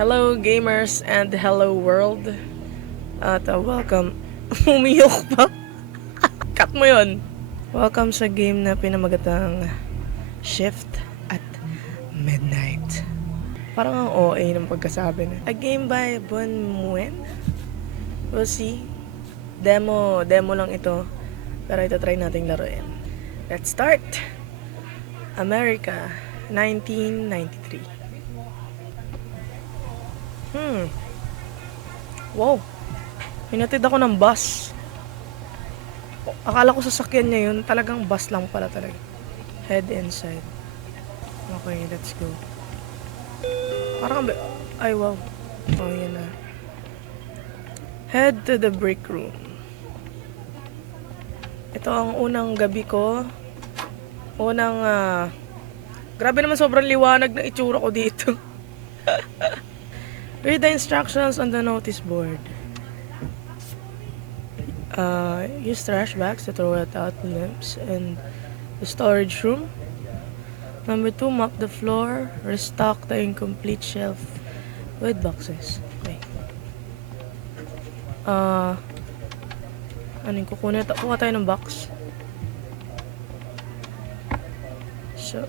Hello gamers and hello world. At welcome. Umiyok pa. Cut mo yon. Welcome sa game na pinamagatang Shift at Midnight. Parang ang OA ng pagkasabi na. A game by Bon Muen. We'll see. Demo lang ito. Pero ito try nating laruin. Let's start. America, 1993. Wow. Hinatid ako ng bus. Akala ko sasakyan niya yun. Talagang bus lang pala talaga. Head inside. Okay, let's go. Parang ay wow. Oh, yan na. Head to the break room. Ito ang unang gabi ko. Grabe naman sobrang liwanag na itsura ko dito. Read the instructions on the notice board. Use trash bags to throw out limbs in the storage room. Number 2, mop the floor. Restock the incomplete shelf with boxes. Okay. Anong kukunin? Kuha tayo ng box. So,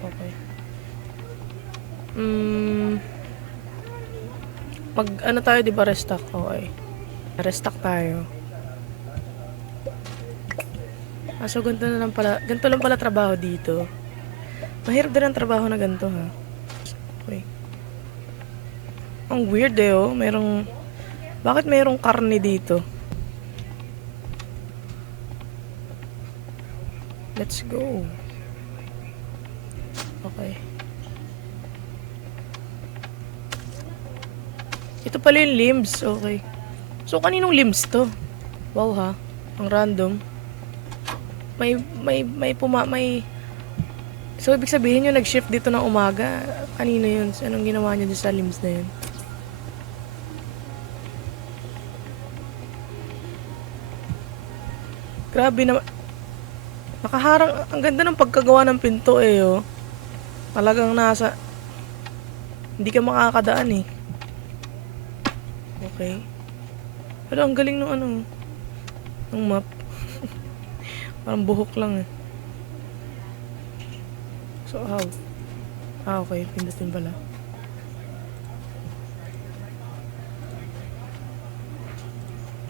okay. Ano tayo, di ba restock? Okay. Restock tayo. So ganito lang pala trabaho dito. Mahirap din ang trabaho na ganito, ha. Okay. Ang weird oh. Bakit mayroong karne dito? Let's go. Okay. Ito pala yung limbs. Okay. So, kaninong limbs to? Wow, ha? Ang random. So, ibig sabihin yung nag-shift dito ng umaga. Kanino yun? Anong ginawa niya sa limbs na yun? Grabe naman. Nakaharang. Ang ganda ng pagkagawa ng pinto oh. Talagang hindi ka makakadaan eh. Okay. Pero ang galing ng ng map. Parang buhok lang eh. So how? Okay. Pindutin pala.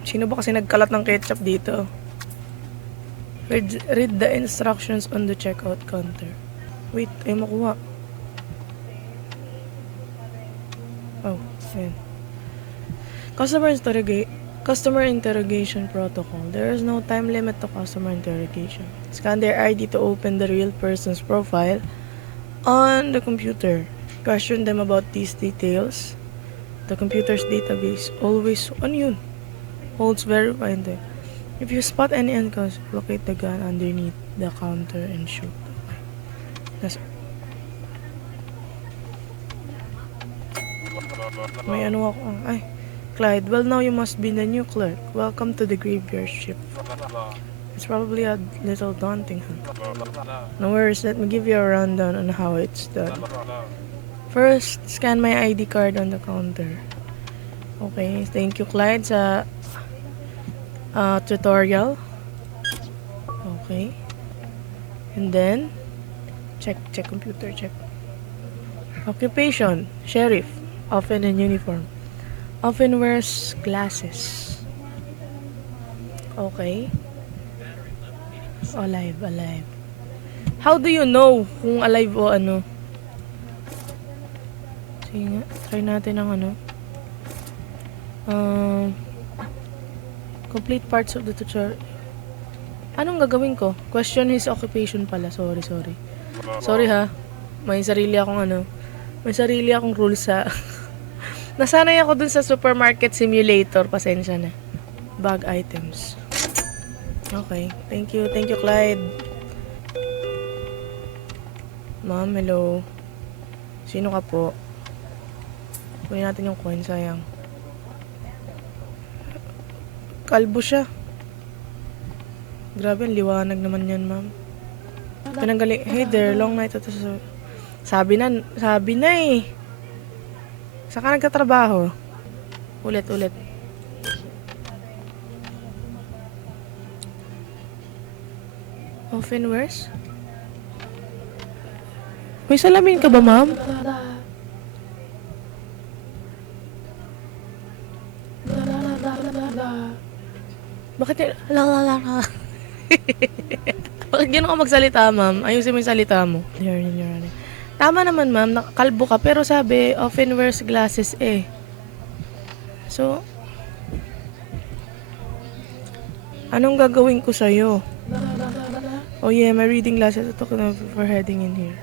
Sino ba kasi nagkalat ng ketchup dito? Read the instructions on the checkout counter. Wait, ay makuha. Oh, ayan. Customer interrogation protocol. There is no time limit to customer interrogation. Scan their ID to open the real person's profile on the computer. Question them about these details. The computer's database always holds verified. If you spot any unconscious, locate the gun underneath the counter and shoot. May ako. Ay. Clyde, well now you must be the new clerk. Welcome to the graveyard shift. It's probably a little daunting, huh? No worries, let me give you a rundown on how it's done. First, scan my ID card on the counter. Okay, thank you Clyde sa tutorial. Okay. And then, check computer, check. Occupation, sheriff, often in uniform. Often wears glasses. Okay. Alive. How do you know kung alive o ano? Sige nga, try natin ang complete parts of the tutorial. Anong gagawin ko? Question his occupation pala. Sorry. Sorry ha. May sarili akong rules sa nasanay ako dun sa supermarket simulator. Pasensya na. Bag items. Okay. Thank you, Clyde. Ma'am, hello. Sino ka po? Kunin natin yung coin, sayang. Kalbo siya. Grabe, ang liwanag naman yan, ma'am. Pinanggaling. Hey there, long night. Sabi na eh. Saan ka nagtatrabaho? Ulit. Open wears? May salamin ka ba, ma'am? Bakit yun? Bakit gano'n ka magsalita, ma'am? Ayusin mo yung salita mo. You're running. Tama naman, ma'am. Kalbo ka. Pero sabi, often wears glasses eh. So, anong gagawin ko sa'yo? Oh yeah, my reading glasses. Ito ko na for heading in here.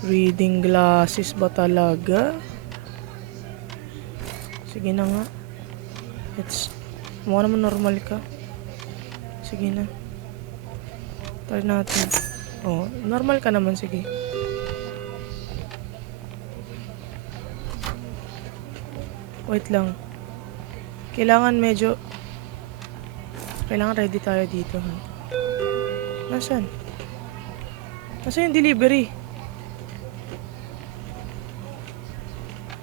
Reading glasses ba talaga? Sige na nga. Mukha naman normal ka. Sige na. Try natin. Oh, normal ka naman. Sige. Wait lang. Kailangan ready tayo dito. Ha? Nasaan? Nasaan yung delivery?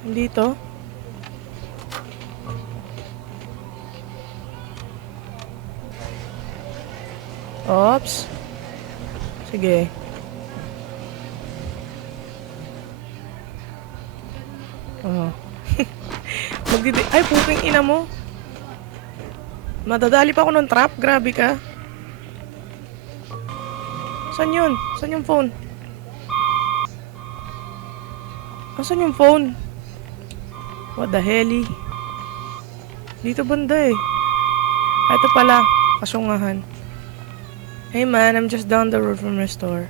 Dito? Oops. Sige. Oh. Ay, puking ina mo. Madadali pa ako ng trap. Grabe ka. Saan yun? Saan yung phone? Saan yung phone? What the hell? Dito banda eh. Ito pala. Kasungahan. Hey man, I'm just down the road from my store.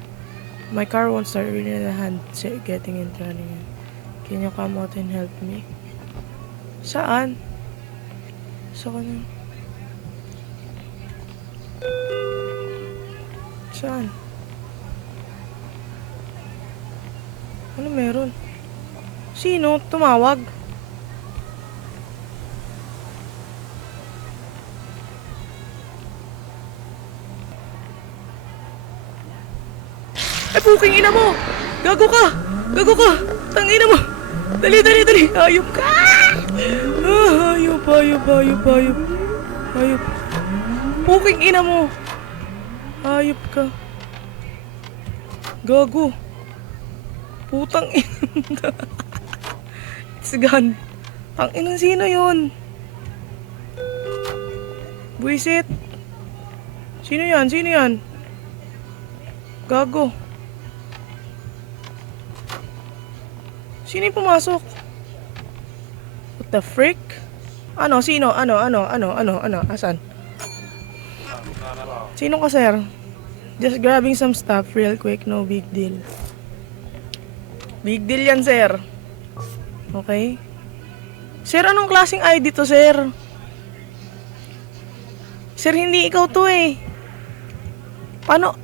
My car won't start really in the hand getting in running in. Can you come out and help me? Saan? Saan? Saan? Ano meron? Sino? Tumawag? Ay, puking ina mo! Gago ka! Gago ka! Tangina mo! Dali! Hayop ka! Hayop. Puking ina mo! Hayop ka. Gago. Putang ina. It's gone. Tangina, sino yun? Buisit. Sino yan? Gago. Sino yung pumasok? What the frick? Ano? Sino? Ano? Asan? Sino ka, sir? Just grabbing some stuff real quick. No big deal. Big deal yan, sir. Okay? Sir, anong klaseng ID to, sir? Sir, hindi ikaw to eh. Paano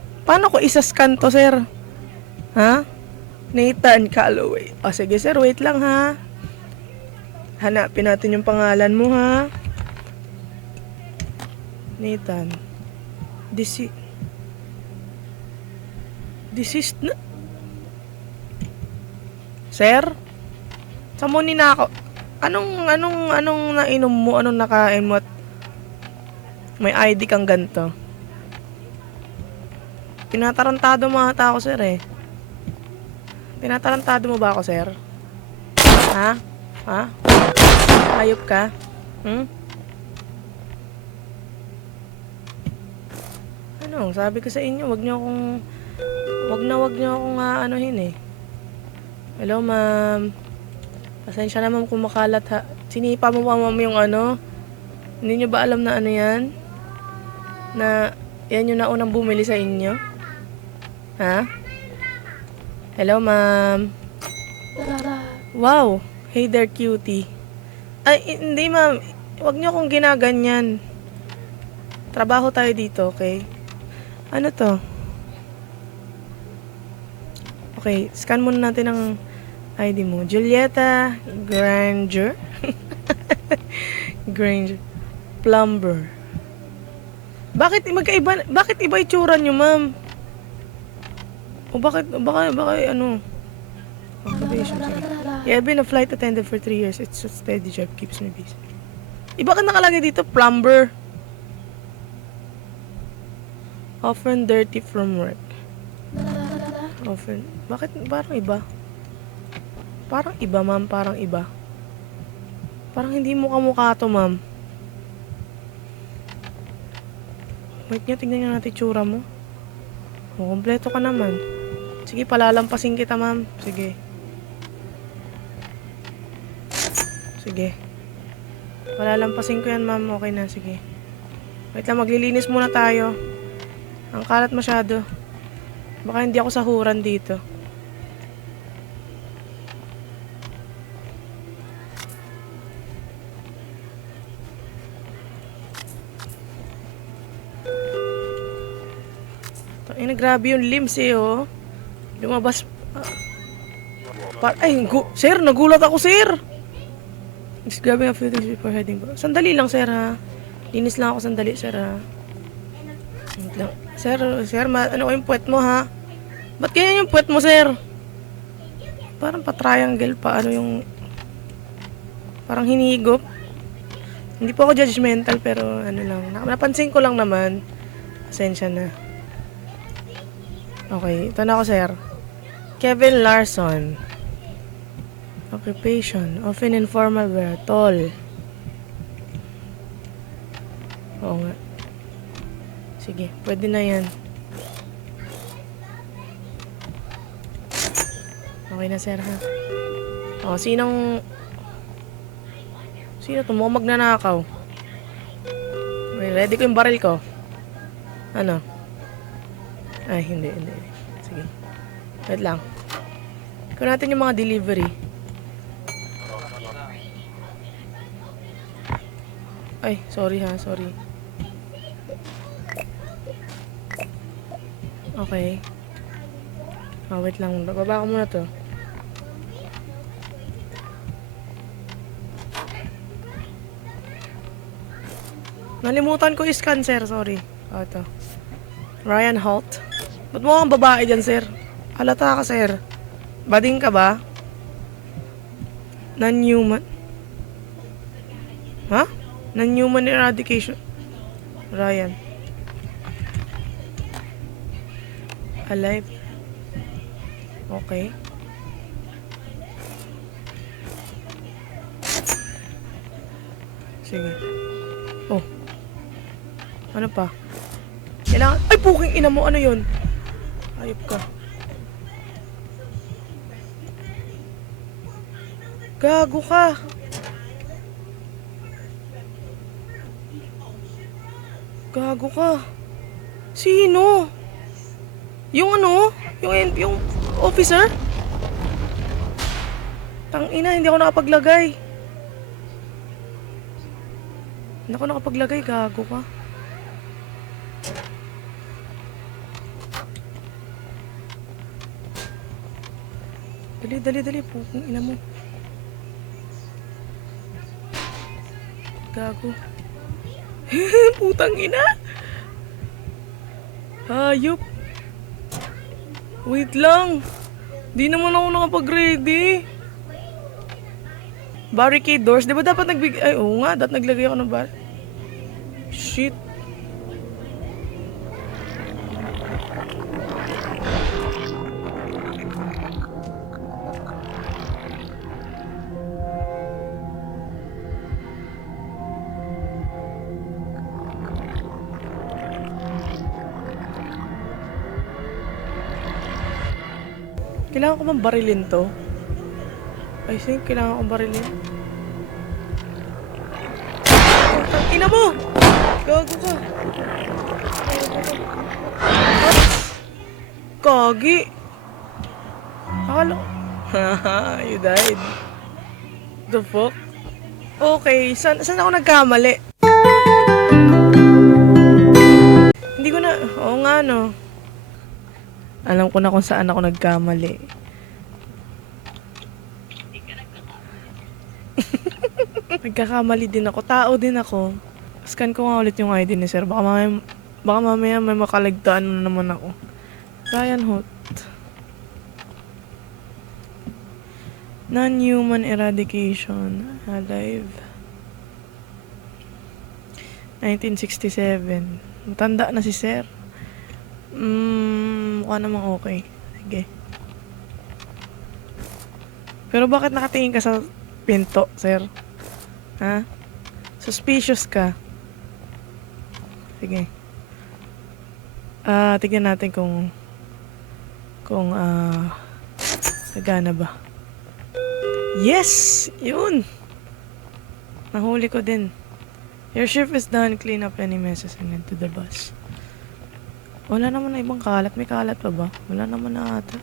ko isa-scan to, sir? Ha? Nathan Calloway. O sige sir, wait lang ha. Hanapin natin yung pangalan mo ha. Nathan. Deceased na. Sir? Saan mo ninakaw? Anong nainom mo? Anong nakain mo at may ID kang ganito? Tinatarantado mga tao sir eh. Tinatarantado mo ba ako, sir? Ha? Hayop ka? Ano? Sabi ko sa inyo, wag niyo akong anuhin eh. Hello, ma'am. Pasensya naman kung makalat ha. Sinipa mo pa, ma'am, yung ano? Hindi niyo ba alam na ano yan? Na yan yung naunang bumili sa inyo? Ha? Hello, ma'am. Wow. Hey there, cutie. Ay, hindi, ma'am. Huwag niyo akong ginaganyan. Trabaho tayo dito, okay? Ano to? Okay, scan muna natin ang ID mo. Julieta Granger. Granger. Plumber. Bakit iba itsura niyo, ma'am? O baka ano? Okay. Occupation, sorry. Yeah, I've been a flight attendant for 3 years. It's a steady job, keeps me busy. Iba ka nakalagay dito, plumber. Often dirty from work. Often. Bakit parang iba? Parang iba, ma'am. Parang iba. Parang hindi mo kamukha to, ma'am. Wait nyo, tingnan nga natin tsura mo. O, kompleto ka naman. Sige, palalampasin kita, ma'am. Sige. Sige. Palalampasin ko yan, ma'am. Okay na, sige. Wait lang, maglilinis muna tayo. Ang kalat masyado. Baka hindi ako sahuran dito. Ay, grabe yung limbs eh, oh. Lumabas. Ay, sir, nagulat ako, sir. Just grabbing a few things before heading back. Sandali lang, sir, ha. Linis lang ako sandali, sir, ha. Wait lang. Sir, ano ko yung puwet mo, ha? Ba't ganyan yung puwet mo, sir? Parang pa-triangle pa, ano yung... Parang hinihigop. Hindi po ako judgmental, pero ano lang. Napansin ko lang naman. Pasensya na. Okay, ito na ako, sir. Kevin Larson. Occupation. Often informal wear. Tall. Oo nga. Sige, pwede na yan. Okay na, sir, ha? O, Sino to? Mukhang magnanakaw. Okay, ready ko yung baril ko. Ano? Ay, hindi. Sige. Wait lang. Kunin natin yung mga delivery. Ay, sorry ha, sorry. Okay. Wait lang. Bababa ko muna to. Nalimutan ko i-scan, sir. Sorry. Ito. Ryan Holt. Ba't mo kang babae dyan, sir? Halata ka, sir. Bading ka ba? Non-human. Ha? Non-human eradication. Ryan. Alive. Okay. Sige. Oh. Ano pa? Kailangan... Ay, puking ina mo. Ano yun? Ayop ka. Gago ka. Gago ka. Sino? Yung ano? Yung officer? Tangina, hindi ako nakapaglagay. Hindi ako nakapaglagay. Gago ka. Dali. Putang ina mo. Gago. Putang ina. Hayop. Wait lang. Di naman ako nakapag-ready. Barricade doors. Di ba dapat Ay, oo nga. Dapat naglagay ako ng Shit. Kailangan ko bang barilin to? I think kailangan kong barilin. Ina mo! Gago ka! Kagi! Akala ko... Haha, you died. The fuck? Okay, saan ako nagkamali? Hindi ko na... Oo nga, no. Alam ko na kung saan ako nagkamali. Nagkakamali din ako. Tao din ako. Scan ko nga ulit yung ID ni sir. Baka mamaya may makaligtaan na naman ako. Ryan Holt. Non-human eradication. Alive. 1967. Matanda na si sir. Mukha namang okay. Sige. Pero bakit nakatingin ka sa pinto, sir? Ha? Suspicious ka. Sige. Tignan natin kung nagana ba. Yes! Yun! Nahuli ko din. Your shift is done. Clean up any messes and head to the bus. Wala naman na ibang kalat. May kalat pa ba? Wala naman na ata.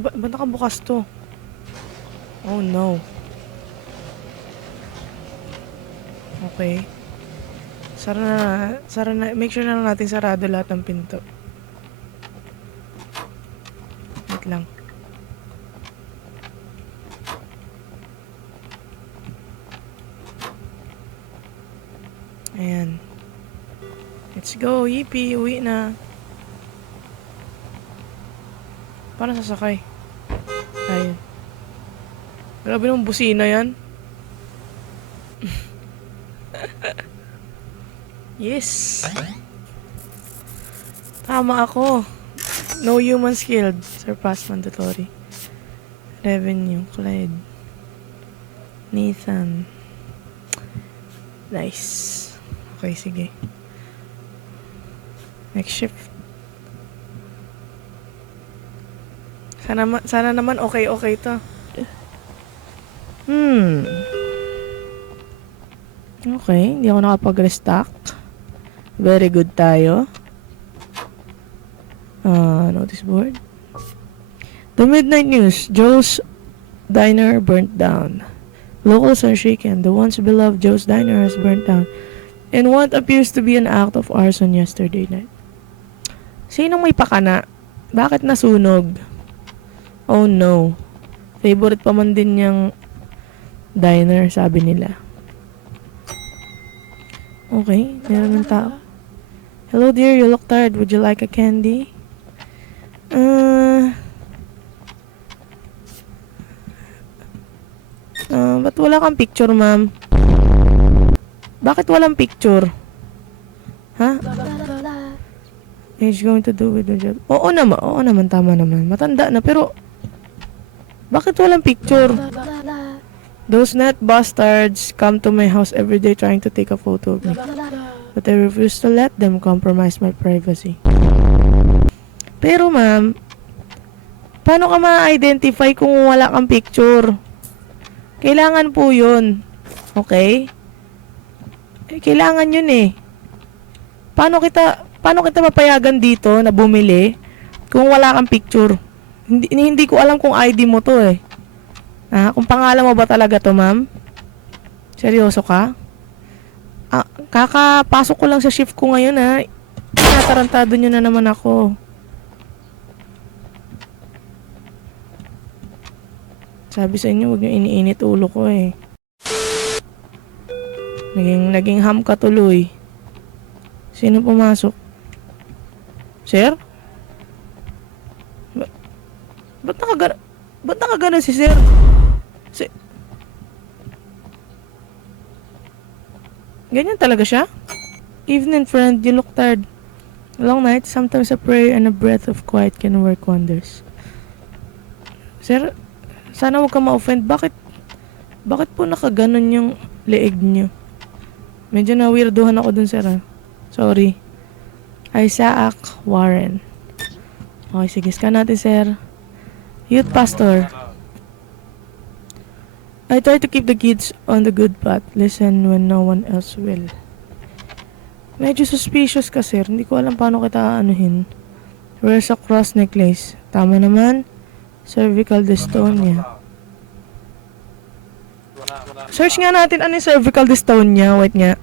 Ba't nakabukas to? Oh no. Okay. Sara na. Make sure na lang natin sarado lahat ng pinto. Wait lang. Ayan. Let's go, yippee, uwi na. Paano sasakay? Ayun. Grabe naman busina yan. Yes! Tama ako. No human skilled. Surpass mandatory. Revenue. Clyde. Nathan. Nice. Okay, sige. Next shift. Sana naman okay to. Okay, hindi ako nakapag-restock. Very good tayo. Notice board. The midnight news. Joe's diner burnt down. Locals are shaken. The once beloved Joe's diner has burnt down in what appears to be an act of arson yesterday night. Sinong may pakana? Bakit nasunog? Oh no. Favorite pa man din niyang diner, sabi nila. Okay, meron ng tao. Hello dear, you look tired. Would you like a candy? Ba't wala kang picture, ma'am? Bakit walang picture? Ha? Age going to do with the job. Oo naman, tama naman. Matanda na, pero bakit walang picture? Those net bastards come to my house every day trying to take a photo of me. But I refuse to let them compromise my privacy. Pero ma'am, paano ka ma-identify kung wala kang picture? Kailangan po yun. Okay? Kailangan yun eh. Paano kita mapayagan dito na bumili kung wala kang picture? Hindi ko alam kung ID mo to eh. Kung pangalan mo ba talaga to, ma'am? Seryoso ka? Kakapasok ko lang sa shift ko ngayon ha. Natarantado nyo na naman ako. Sabi sa inyo, huwag nyo iniinit ulo ko eh. Naging ham ka tuloy. Sino pumasok? Sir? Ba't nakagana si sir? Ganyan talaga siya? Evening friend, you look tired. Long night, sometimes a prayer and a breath of quiet can work wonders. Sir, sana huwag ka ma-offend. Bakit po nakaganon yung leeg niyo? Medyo na-weirdohan ako dun, sir. Sorry. Isaac Warren. Okay, sige. Scan natin, sir. Youth pastor. I try to keep the kids on the good path. Listen when no one else will. Medyo suspicious ka, sir. Hindi ko alam paano kita aanuhin. Where's a cross necklace? Tama naman. Cervical dystonia. Search nga natin ano yung cervical dystonia. Wait nga.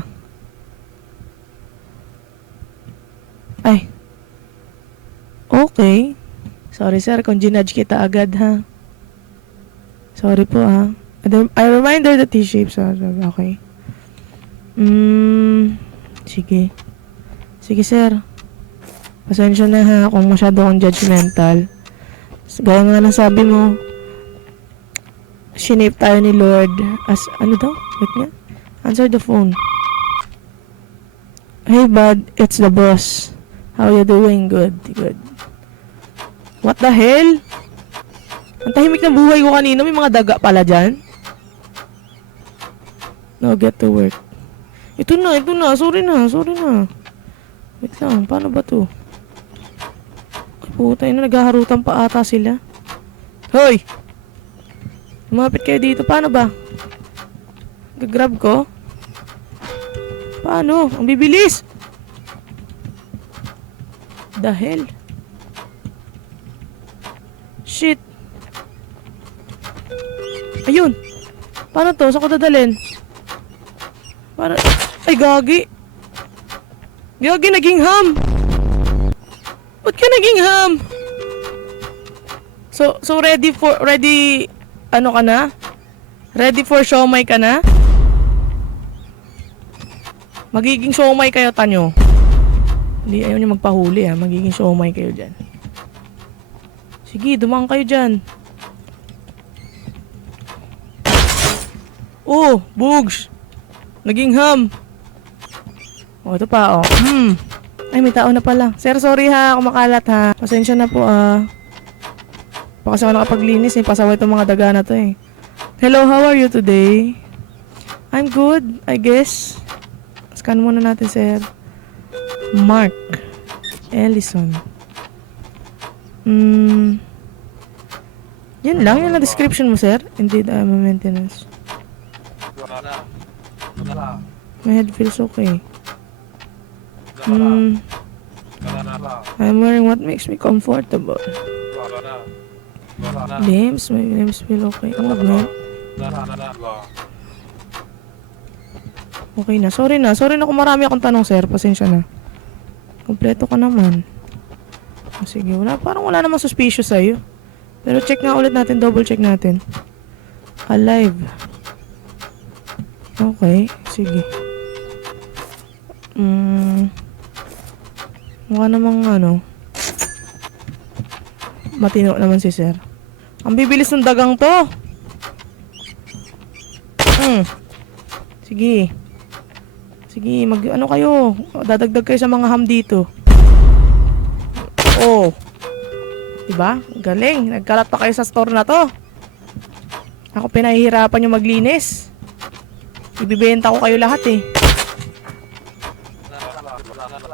Ay. Okay. Sorry, sir, kung ginudge kita agad, ha. Sorry po, ha. I reminder the T-shapes. Okay. Sige. Sige, sir. Pasensya na, ha, kung masyado akong judgmental. Gaya nga ng sabi mo, Shinip tayo ni Lord as, ano daw? Wait nga. Answer the phone. Hey bud, it's the boss. How you doing? Good, good. What the hell? Ang tahimik ng buhay ko kanina. May mga daga pala dyan. No, get to work. Ito na. Sorry na. Wait lang, paano ba to? Ay, puta, naghaharutan pa ata sila. Hoy! Lumapit kayo dito. Paano ba? Gagrab ko? Paano? Ang bibilis! The hell? Shit! Ayun! Paano to? Saan ko dadalhin? Para... Ay, gagi! Gagi, naging ham! Ba't ka naging ham? So ready, ano ka na? Ready for siomay ka na? Magiging siomay kayo, tanyo. Hindi, ayaw niyo magpahuli ha. Magiging siomay kayo dyan. Sige, dumang kayo dyan. Oh, bugs! Naging ham! Oh, ito pa, oh. Ay, may tao na pala. Sir, sorry ha, kumakalat ha. Pasensya na po Baka ako nakapaglinis eh. Pasaway itong mga daga na to eh. Hello, how are you today? I'm good, I guess. Scan muna natin, sir. Mark Ellison. Yan lang, yan ang description mo, sir. Indeed, I'm a maintenance. My head feels okay. I'm wearing what makes me comfortable. Limbs, my limbs feel okay. Ang lagnat. Okay na. Sorry na kung marami akong tanong, sir. Pasensya na. Kompleto ka naman. Sige, parang wala namang suspicious sa'yo. Pero check nga ulit natin, double check natin. Alive. Okay, sige. Mukha namang matino naman si sir. Ang bibilis ng dagang to. Sige. Kayo. Dadagdag kayo sa mga ham dito. Oh. Diba? Galing. Nagkalat pa kayo sa store na to. Ako pinahihirapan yung maglinis. Ibibenta ko kayo lahat eh.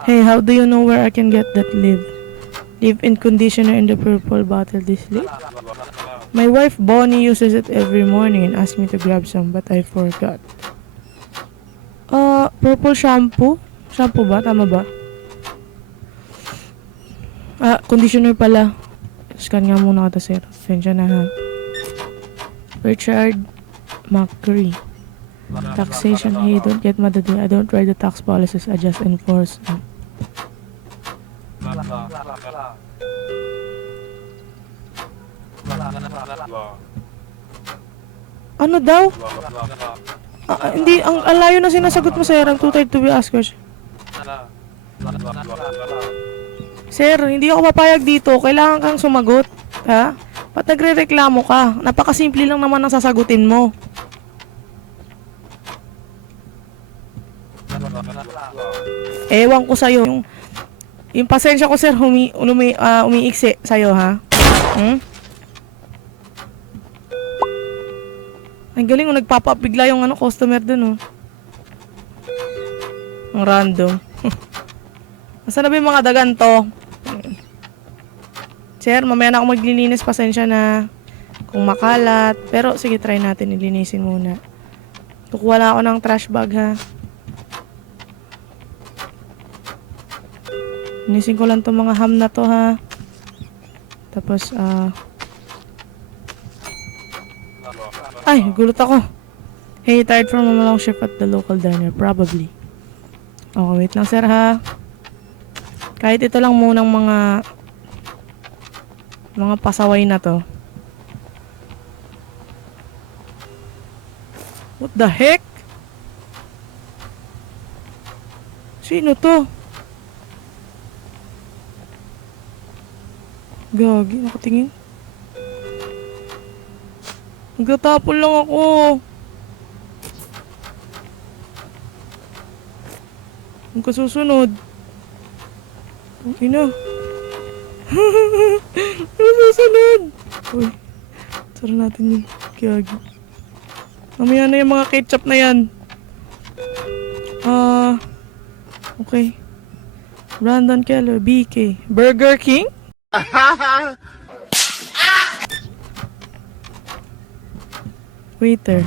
Hey, how do you know where I can get that leave-in conditioner in the purple bottle this leaf? My wife Bonnie uses it every morning and asked me to grab some, but I forgot. Purple shampoo? Shampoo ba? Tama ba? Conditioner pala. Scan nga muna ka, sir. Sensya na ha. Richard McCree. Taxation. Hey, don't get mad at me. I don't write the tax policies. I just enforce them. Ano daw? Hindi, ang layo na sinasagot mo, sir. I'm too tired to be asked question. Sir, hindi ako papayag dito. Kailangan kang sumagot. Ha? Ba't nagre-reklamo ka? Napakasimple lang naman ang sasagutin mo. Ewan ko sa'yo. Yung pasensya ko, sir, umiiksi sa'yo, ha? Ang galing, nagpapabigla yung customer dun, oh. Ang random. Nasaan na ba yung mga dagan to? Sir, mamaya na ako maglilinis. Pasensya na kung makalat. Pero sige, try natin. Ilinisin muna. Tukuha na ako ng trash bag, ha? Linisin ko lang itong mga ham na to, ha? Tapos, ay, gulot ako. Hey, tired from a long shift at the local diner. Probably. Okay, wait lang, sir, ha? Kahit ito lang munang mga pasaway na to. What the heck? Sino to? Gagi, nakatingin. Nagtatapon lang ako. Ang kasusunod. Okay na. Ang susunod. Uy. Sara natin yun. Kiyagi. Mamaya na yung mga ketchup na yan. Okay. Brandon Keller, BK. Burger King? Waiter.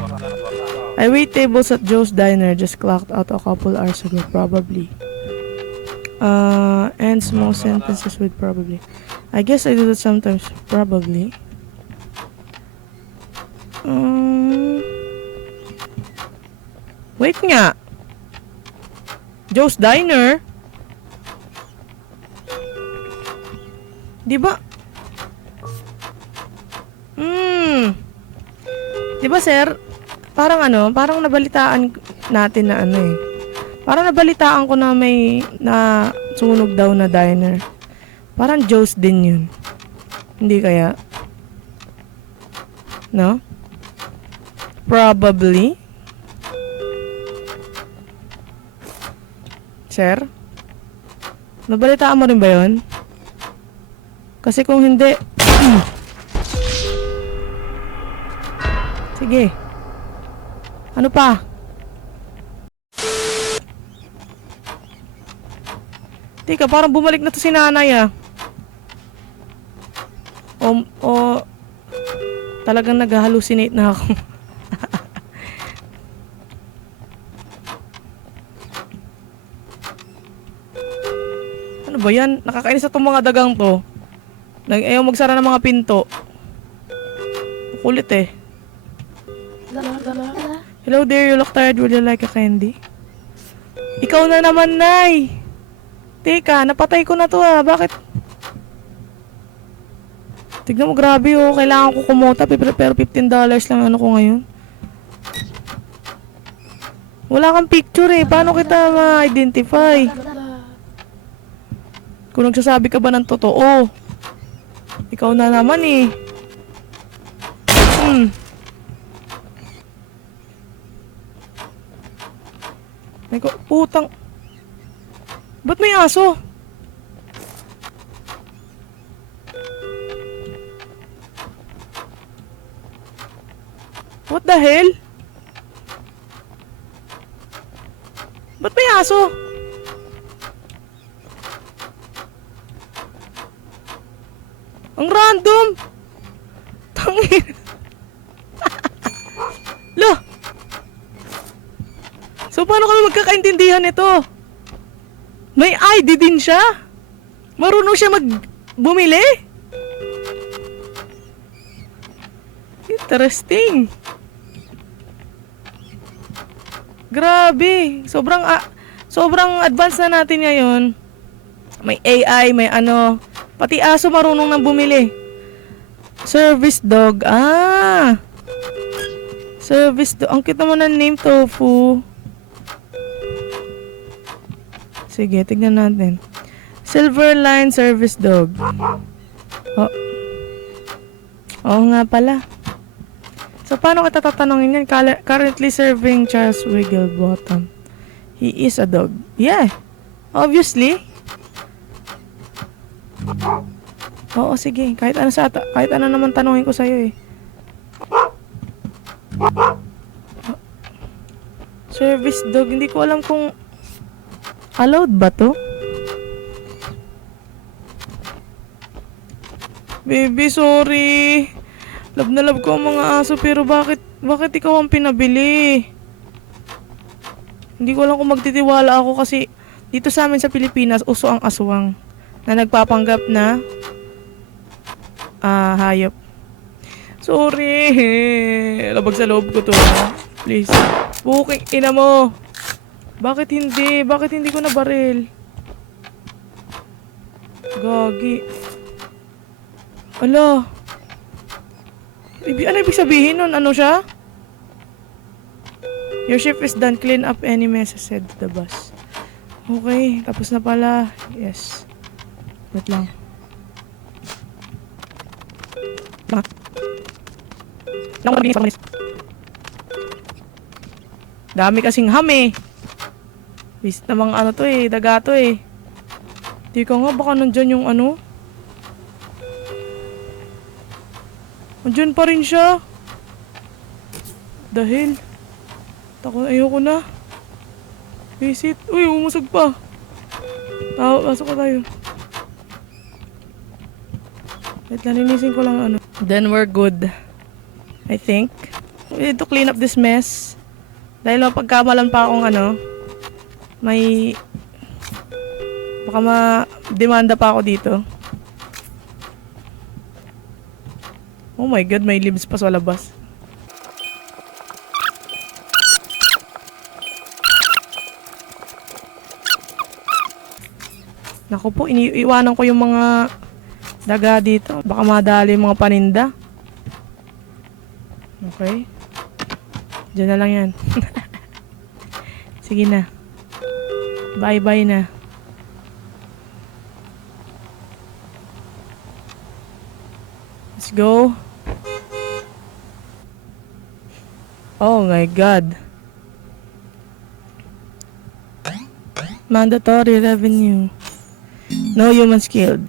I wait tables at Joe's Diner. Just clocked out a couple hours ago. Probably. And small sentences with probably. I guess I do that sometimes. Probably. Wait nga. Joe's Diner? Di ba? Di ba, sir? Parang parang nabalitaan natin na Parang nabalitaan ko na may na sunog daw na diner. Parang Joe's din yun. Hindi kaya? No? Probably. Sir? Nabalitaan mo rin ba yun? Kasi kung hindi... Sige. Ano pa? Tika, parang bumalik na to si nanay O talagang nag-hallucinate na ako. Ano ba yan? Nakakainis na itong mga dagang to. Ayaw magsara ng mga pinto. Kulit eh. Hello there, you look tired. Would you like a candy? Ikaw na naman, Nay! Teka, napatay ko na to Bakit? Tignan mo, grabe Kailangan ko kumota pero $15 lang ko ngayon. Wala kang picture Paano kita ma-identify? Kung nagsasabi ka ba ng totoo? Ikaw na naman Ay ko, putang. Ba't may aso? What the hell? Ba't may aso? Ang random! Tangin! Loh! So, paano kami magkakaintindihan nito? May ID din siya? Marunong siya bumili? Interesting. Grabe. Sobrang advanced na natin ngayon. May AI, may pati aso marunong nang bumili. Service dog. Service dog. Ang cute naman ng name, Tofu. Sige, tignan natin. Silverline Service Dog. Oo nga pala. So, paano kita tatanungin yan? Currently serving Charles Wigglebottom. He is a dog. Yeah. Obviously. Oo, sige. Kahit ano naman tanungin ko sa'yo Service dog. Hindi ko alam kung allowed ba to? Baby, sorry. Love na love ko ang mga aso pero bakit ikaw ang pinabili? Hindi ko alam kung magtitiwala ako kasi dito sa amin sa Pilipinas uso ang aswang na nagpapanggap na hayop. Sorry. Labag sa loob ko to. Please. Booking ina mo. Bakit hindi? Bakit hindi ko nabaril? Gagi. Ala. Ano ibig sabihin nun? Ano siya? Your shift is done. Clean up any messes said to the boss. Okay. Tapos na pala. Yes. Wait lang. Dami kasing ham eh. Bis na mga ano to eh, daga to eh. Di ka nga, baka nandyan yung ano. Nandyan pa rin siya. Dahil. Ayoko na. Visit. Uy, umusog pa. Pasok ka tayo. Wait, linisin ko lang ano. Then we're good. I think. We need to clean up this mess. Dahil pagkamalan pa akong ano, baka ma-demanda pa ako dito. Oh my god, may leaves pa sa labas. Naku po, iniiwanan ko yung mga daga dito. Baka madali yung mga paninda. Okay. Diyan na lang yan. Sige na. Bye-bye na. Let's go. Oh my God. Mandatory revenue. No human skilled.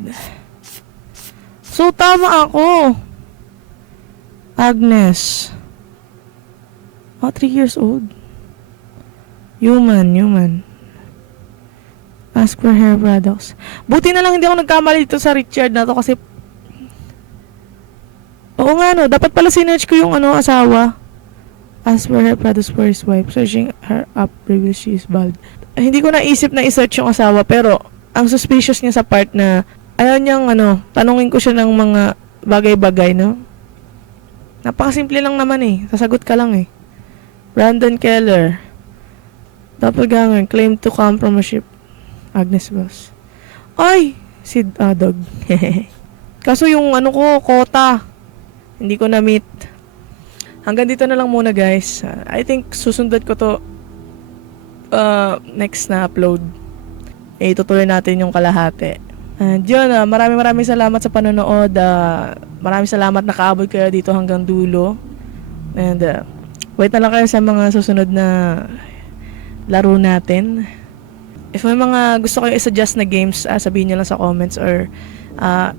So, tama ako. Agnes. 3 years old. Human. Ask for hair products. Buti na lang hindi ako nagkamali dito sa Richard na to kasi oo nga no, dapat pala sinerch ko yung ano, asawa. Ask for hair products for his wife. Searching her up, reveal she is bald. Hindi ko naisip na isearch yung asawa pero ang suspicious niya sa part na ayaw niyang ano, tanungin ko siya ng mga bagay-bagay, no? Napakasimple lang naman eh. Sasagot ka lang eh. Brandon Keller. Doppelganger. Claim to come from a ship. Agnes Boss. Ay! Si Dog. Kaso yung ano ko, quota. Hindi ko na-meet. Hanggang dito na lang muna guys. I think susundan ko to next na upload. Itutuloy natin yung kalahati. And yun, maraming salamat sa panonood. Maraming salamat nakaabot kayo dito hanggang dulo. And wait na lang kayo sa mga susunod na laro natin. If may mga gusto kayo i-suggest na games, sabihin nyo lang sa comments or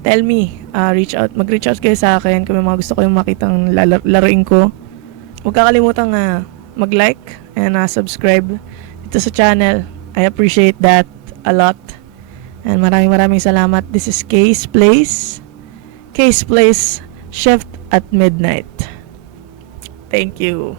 tell me, mag-reach out kayo sa akin kung may mga gusto kayong makitang laruin ko. Huwag kakalimutan mag-like and subscribe dito sa channel. I appreciate that a lot. And maraming salamat. This is Case Place. Case Place Shift at Midnight. Thank you.